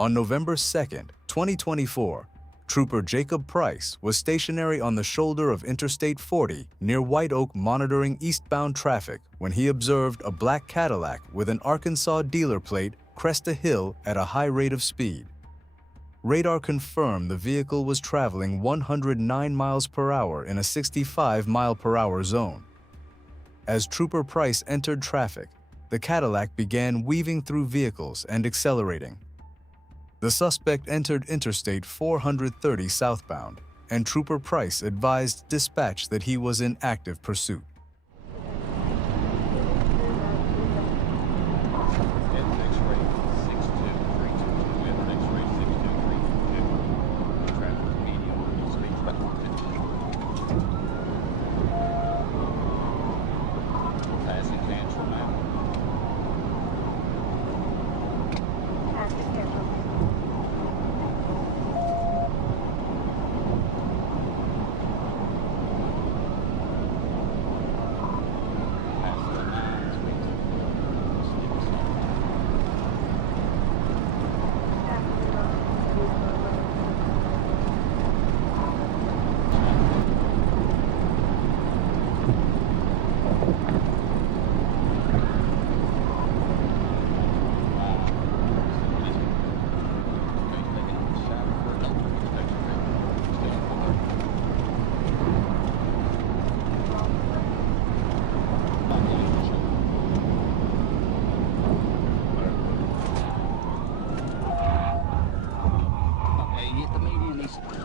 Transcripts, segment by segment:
On November 2nd, 2024, Trooper Jacob Price was stationary on the shoulder of Interstate 40 near White Oak monitoring eastbound traffic when he observed a black Cadillac with an Arkansas dealer plate crest a hill at a high rate of speed. Radar confirmed the vehicle was traveling 109 miles per hour in a 65 mile per hour zone. As Trooper Price entered traffic, the Cadillac began weaving through vehicles and accelerating. The suspect entered Interstate 430 southbound, and Trooper Price advised dispatch that he was in active pursuit.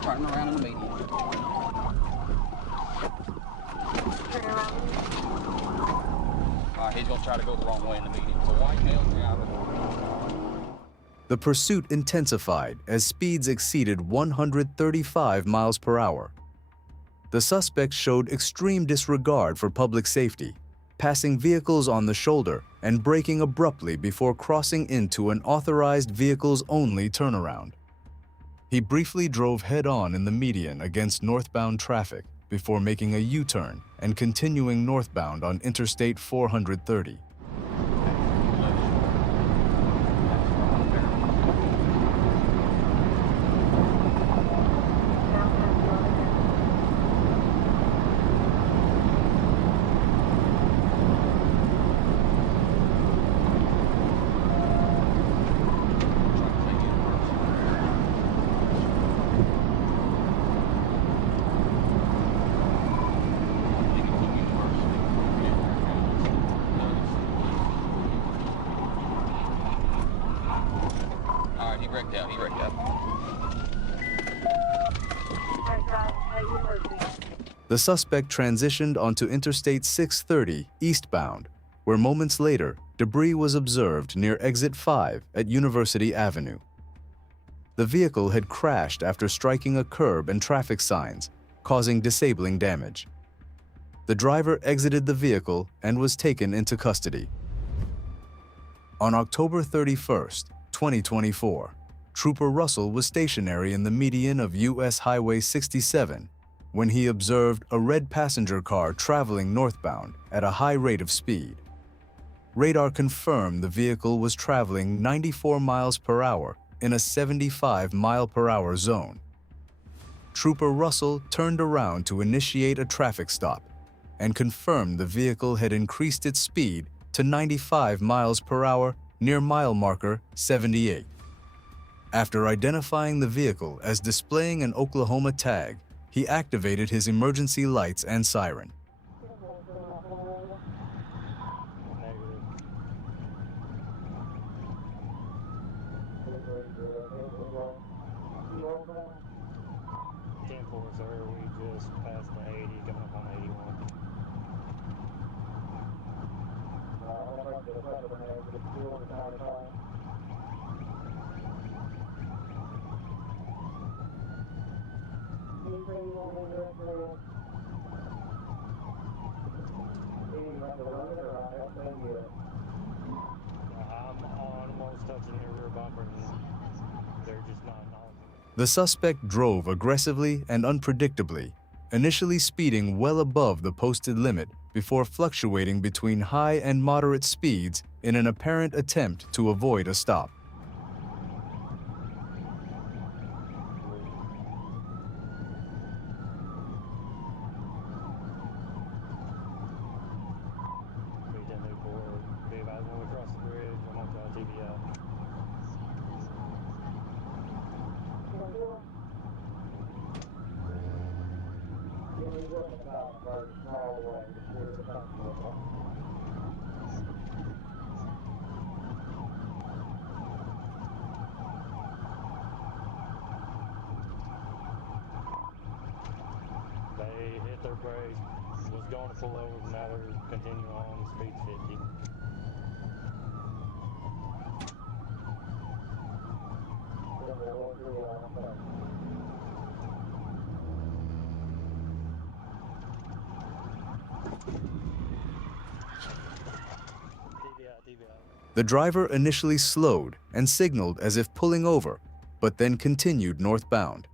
Turn around in the median. Turn around. All right, he's going to try to go the wrong way in the median. So white male driver. The pursuit intensified as speeds exceeded 135 miles per hour. The suspect showed extreme disregard for public safety, passing vehicles on the shoulder and braking abruptly before crossing into an authorized vehicles-only turnaround. He briefly drove head-on in the median against northbound traffic before making a U-turn and continuing northbound on Interstate 430. He wrecked out. The suspect transitioned onto Interstate 630 eastbound, where moments later, debris was observed near Exit 5 at University Avenue. The vehicle had crashed after striking a curb and traffic signs, causing disabling damage. The driver exited the vehicle and was taken into custody. On October 31st, 2024, Trooper Russell was stationary in the median of US Highway 67 when he observed a red passenger car traveling northbound at a high rate of speed. Radar confirmed the vehicle was traveling 94 miles per hour in a 75 mile per hour zone. Trooper Russell turned around to initiate a traffic stop and confirmed the vehicle had increased its speed to 95 miles per hour near mile marker 78. After identifying the vehicle as displaying an Oklahoma tag, he activated his emergency lights and siren. We just passed the 80, coming up on 81. I'm almost touching their rear bumper and they're just not acknowledging it. The suspect drove aggressively and unpredictably, initially speeding well above the posted limit before fluctuating between high and moderate speeds in an apparent attempt to avoid a stop. They hit their brake, was going to pull over, now they're continuing on, speed 50. The driver initially slowed and signaled as if pulling over, but then continued northbound.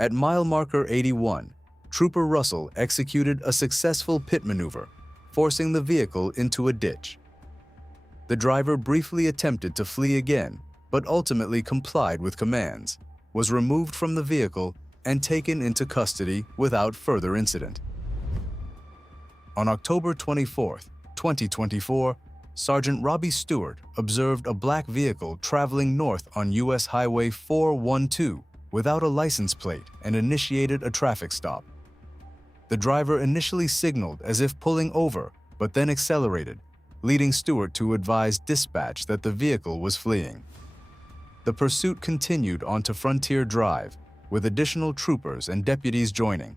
At mile marker 81, Trooper Russell executed a successful pit maneuver, forcing the vehicle into a ditch. The driver briefly attempted to flee again, but ultimately complied with commands, was removed from the vehicle, and taken into custody without further incident. On October 24, 2024, Sergeant Robbie Stewart observed a black vehicle traveling north on U.S. Highway 412 without a license plate and initiated a traffic stop. The driver initially signaled as if pulling over, but then accelerated, leading Stewart to advise dispatch that the vehicle was fleeing. The pursuit continued onto Frontier Drive, with additional troopers and deputies joining.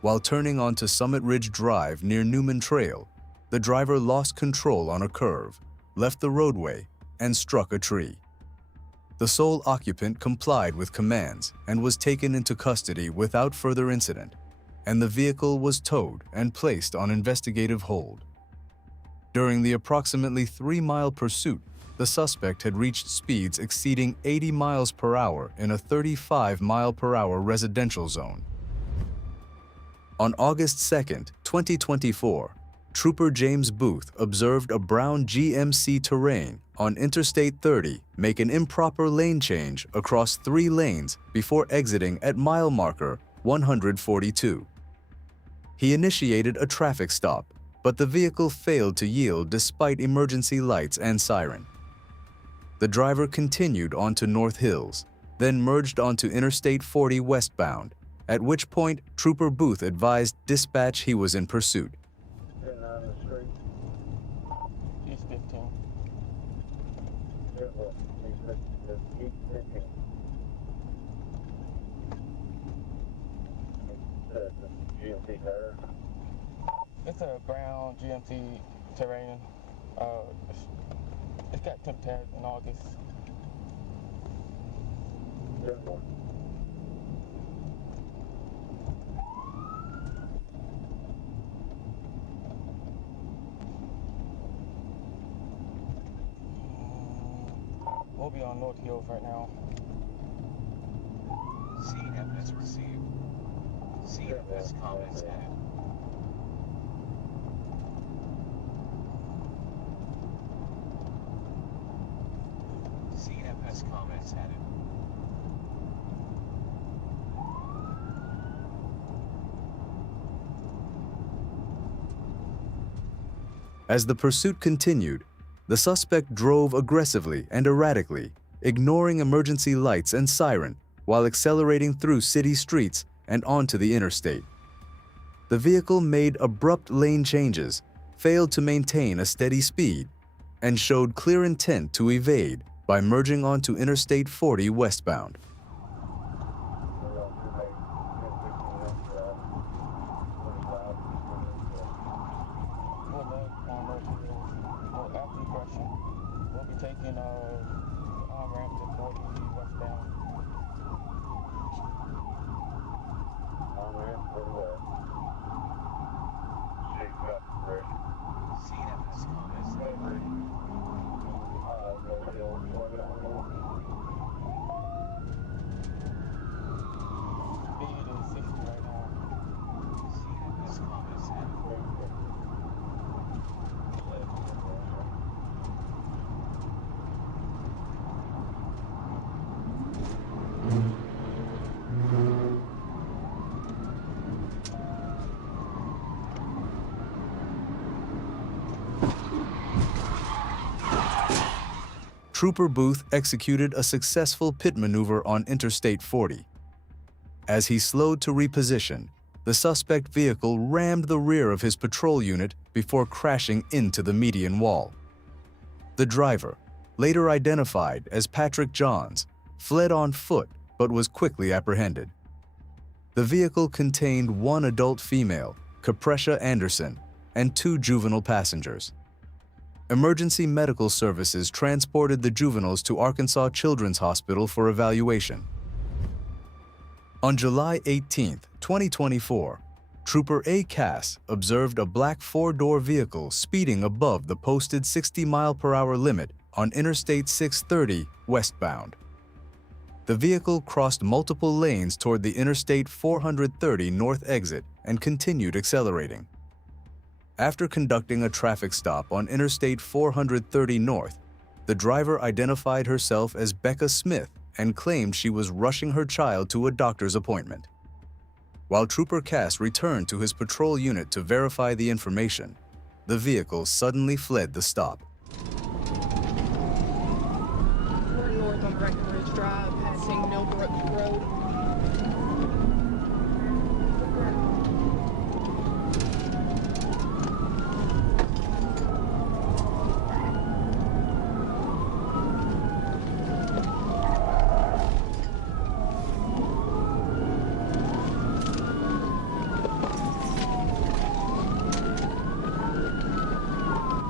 While turning onto Summit Ridge Drive near Newman Trail, the driver lost control on a curve, left the roadway, and struck a tree. The sole occupant complied with commands and was taken into custody without further incident, and the vehicle was towed and placed on investigative hold. During the approximately 3-mile pursuit, the suspect had reached speeds exceeding 80 miles per hour in a 35-mile-per-hour residential zone. On August 2, 2024, Trooper James Booth observed a brown GMC Terrain on Interstate 30 make an improper lane change across 3 lanes before exiting at mile marker 142. He initiated a traffic stop, but the vehicle failed to yield despite emergency lights and siren. The driver continued onto North Hills, then merged onto Interstate 40 westbound, at which point Trooper Booth advised dispatch he was in pursuit. East 15. It's a brown GMC Terrain. It's got temp tag in August. We'll be on North Hills right now. CNFS received. CNFS comments added. CNFS comments added. As the pursuit continued, the suspect drove aggressively and erratically, ignoring emergency lights and siren while accelerating through city streets and onto the interstate. The vehicle made abrupt lane changes, failed to maintain a steady speed, and showed clear intent to evade by merging onto Interstate 40 westbound. After the question, we'll be taking on-ramp to 40 westbound. On-ramp for west. Shake up first. Scene evidence comments added. Speed is 60 right now. Scene evidence comments added. Trooper Booth executed a successful pit maneuver on Interstate 40. As he slowed to reposition, the suspect vehicle rammed the rear of his patrol unit before crashing into the median wall. The driver, later identified as Patrick Johns, fled on foot but was quickly apprehended. The vehicle contained one adult female, Capresha Anderson, and 2 juvenile passengers. Emergency medical services transported the juveniles to Arkansas Children's Hospital for evaluation. On July 18, 2024, Trooper A. Cass observed a black 4-door vehicle speeding above the posted 60-mile-per-hour limit on Interstate 630 westbound. The vehicle crossed multiple lanes toward the Interstate 430 north exit and continued accelerating. After conducting a traffic stop on Interstate 430 north, the driver identified herself as Becca Smith and claimed she was rushing her child to a doctor's appointment. While Trooper Cass returned to his patrol unit to verify the information, the vehicle suddenly fled the stop. We're north on Breckenridge Drive, passing Millbrook Road.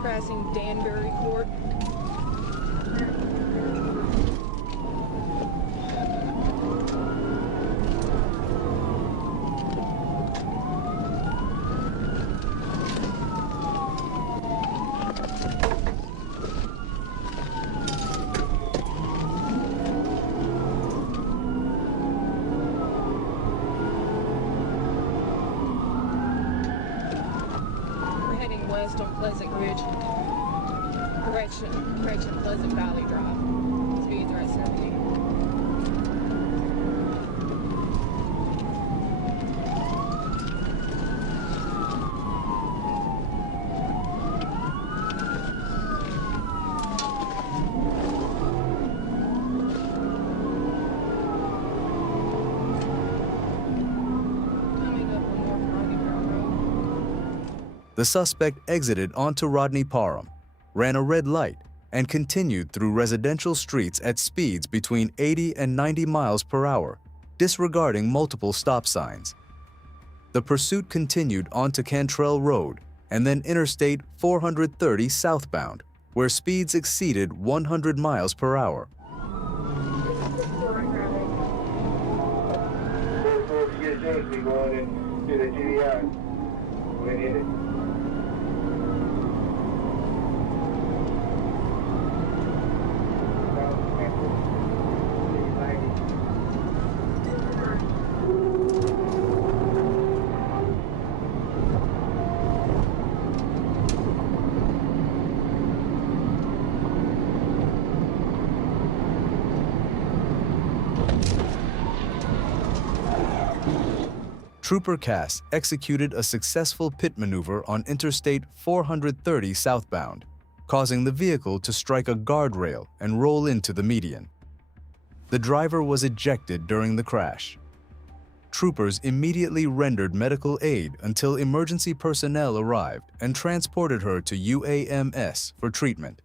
Passing Danbury Court. We're heading west on Pleasant Ridge. Correction, Pleasant Valley Drive. Speeds are at 70. Coming up on North Rodney Road. The suspect exited onto Rodney Parham, ran a red light, and continued through residential streets at speeds between 80 and 90 miles per hour, disregarding multiple stop signs. The pursuit continued onto Cantrell Road and then Interstate 430 southbound, where speeds exceeded 100 miles per hour. Trooper Cass executed a successful pit maneuver on Interstate 430 southbound, causing the vehicle to strike a guardrail and roll into the median. The driver was ejected during the crash. Troopers immediately rendered medical aid until emergency personnel arrived and transported her to UAMS for treatment.